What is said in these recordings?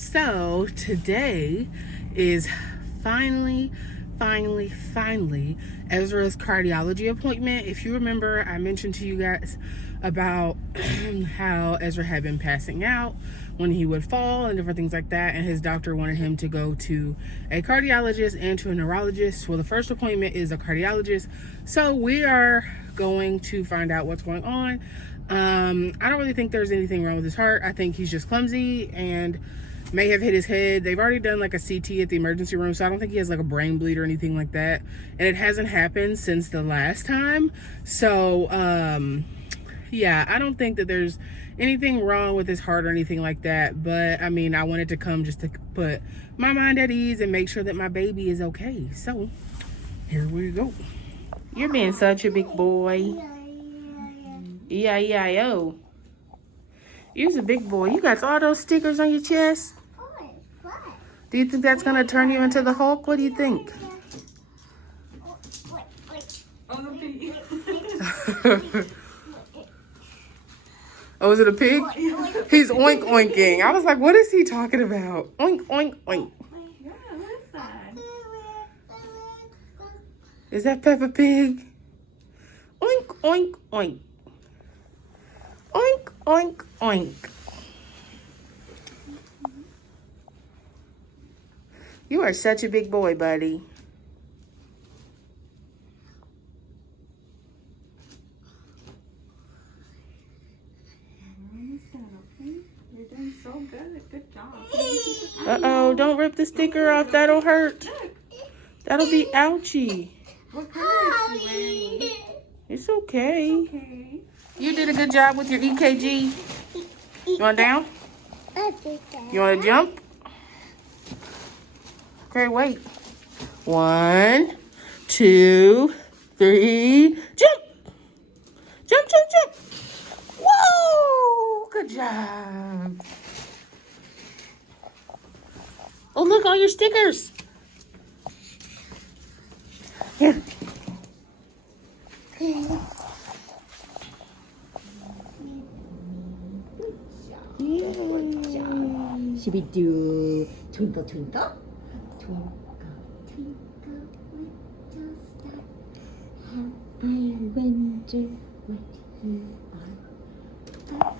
So today is finally Ezra's cardiology appointment. If you remember, I mentioned to you guys about how Ezra had been passing out when he would fall and different things like that, and his doctor wanted him to go to a cardiologist and to a neurologist. Well, the first appointment is a cardiologist, so we are going to find out what's going on. I don't really think there's anything wrong with his heart. I think he's just clumsy and may have hit his head. They've already done like a CT at the emergency room, so I don't think he has like a brain bleed or anything like that, and it hasn't happened since the last time. So yeah, I don't think that there's anything wrong with his heart or anything like that, but I mean, I wanted to come just to put my mind at ease and make sure that my baby is okay. So here we go. You're being such a big boy. E-I-E-I-O. You're a big boy. You got all those stickers on your chest. Do you think that's gonna turn you into the Hulk? What do you think? Oh, is it a pig? He's oink oinking. I was like, what is he talking about? Oink oink oink. Yeah, what is that? Is that Peppa Pig? Oink oink oink. Oink oink oink. You are such a big boy, buddy. You're doing so good. Good job. Uh-oh, don't rip the sticker off. That'll hurt. That'll be ouchy. What color is she wearing? It's okay. Okay. You did a good job with your EKG. You want down? You want to jump? Okay, wait. 1, 2, 3, jump! Jump, jump, jump! Whoa! Good job. Oh, look, all your stickers. Here. Should we do twinkle twinkle? Twinkle twinkle little star, how I wonder what you are. Up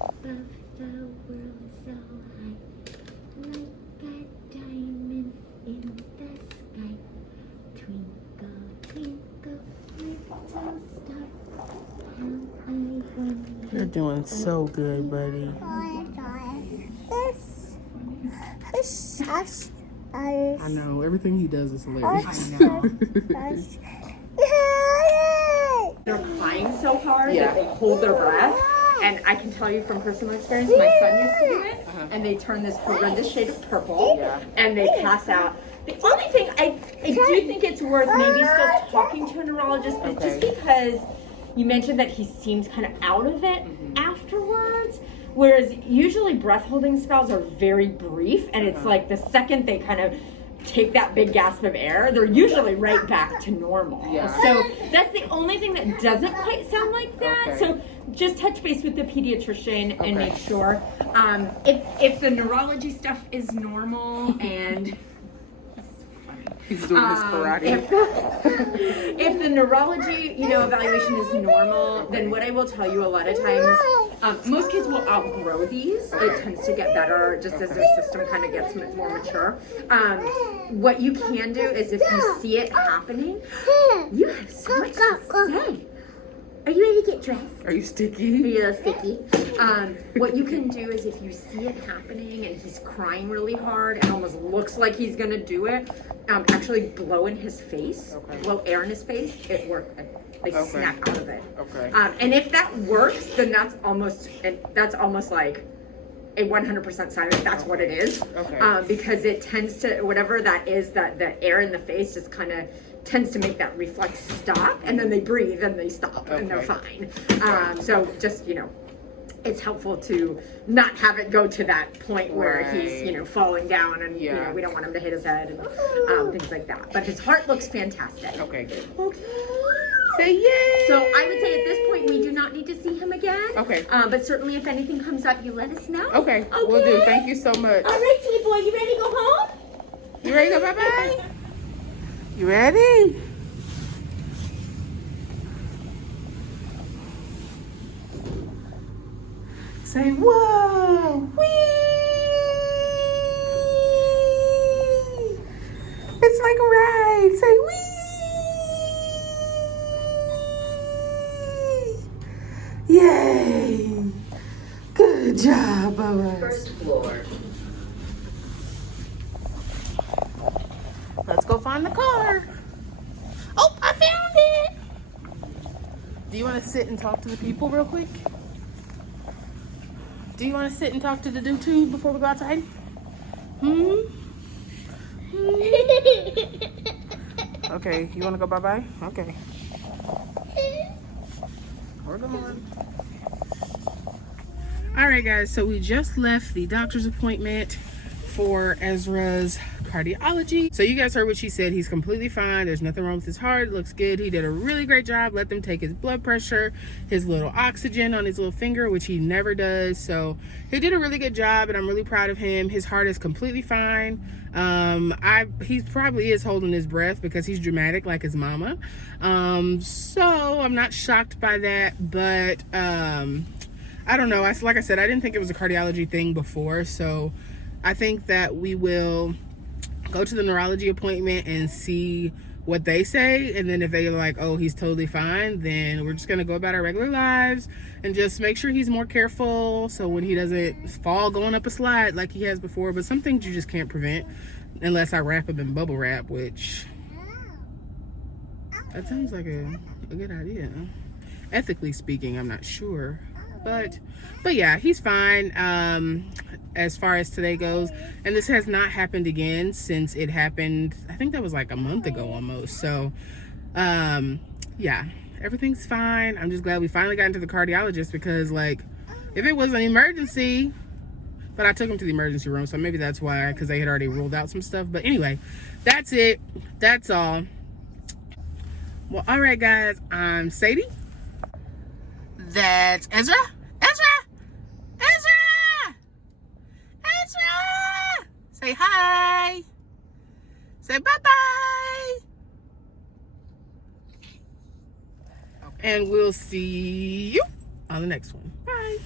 above the world so high, like a diamond in the sky. Twinkle twinkle little star, how I wonder. You're doing so good, buddy. I know, everything he does is hilarious. They're crying so hard that they hold their breath. And I can tell you from personal experience, my son used to do it, and they turn this horrendous shade of purple, and they pass out. The only thing, I do think it's worth maybe still talking to a neurologist, but just because you mentioned that he seems kind of out of it afterwards, whereas usually breath holding spells are very brief, and it's like the second they kind of take that big gasp of air, they're usually right back to normal. So that's the only thing that doesn't quite sound like that. So just touch base with the pediatrician and make sure. If the neurology stuff is normal and He's doing his karate. if the neurology, evaluation is normal, then what I will tell you a lot of times, most kids will outgrow these. It tends to get better just as their system kind of gets more mature. What you can do is if you see it happening, you have so much to say. Are you ready to get dressed? Are you sticky? Are you a little sticky? What you can do is if you see it happening and he's crying really hard and almost looks like he's gonna do it, actually blow in his face, blow air in his face. It works. They snap out of it. And if that works, then that's almost like a 100% sign that that's what it is. Because it tends to, whatever that is, that the air in the face just kind of tends to make that reflex stop, and then they breathe and they stop and they're fine. So just, it's helpful to not have it go to that point where he's, falling down and, we don't want him to hit his head and things like that. But his heart looks fantastic. Okay, good. Okay. Say yay. So I would say at this point we do not need to see him again. Okay. But certainly if anything comes up, you let us know. Okay, we'll do. Thank you so much. All right, sweet boy, you ready to go home? You ready to go bye-bye? You ready? Say whoa! Whee! It's like a ride. Say whee! Yay! Good job, Bubba. First floor. Let's go find the car. Oh, I found it. Do you want to sit and talk to the people real quick? Do you want to sit and talk to the dude before we go outside? Okay, you want to go bye-bye? Okay. We're going. All right, guys, so we just left the doctor's appointment for Ezra's cardiology. So you guys heard what she said. He's completely fine. There's nothing wrong with his heart. It looks good. He did a really great job. Let them take his blood pressure, his little oxygen on his little finger, which he never does. So he did a really good job, and I'm really proud of him. His heart is completely fine. He probably is holding his breath because he's dramatic like his mama. So I'm not shocked by that, but I don't know. Like I said, I didn't think it was a cardiology thing before, so I think that we will go to the neurology appointment and see what they say, and then if they're like, oh, he's totally fine, then we're just gonna go about our regular lives and just make sure he's more careful so when he doesn't fall going up a slide like he has before. But some things you just can't prevent unless I wrap him in bubble wrap, which that sounds like a good idea. Ethically speaking, I'm not sure, but yeah, he's fine as far as today goes, and this has not happened again since it happened. I think that was like a month ago almost. So yeah, everything's fine. I'm just glad we finally got into the cardiologist, because like if it was an emergency, but I took him to the emergency room, so maybe that's why, because they had already ruled out some stuff. But anyway, that's it. That's all. Well, all right, guys, I'm Sadie. That's Ezra. Say hi. Say bye-bye. And we'll see you on the next one. Bye.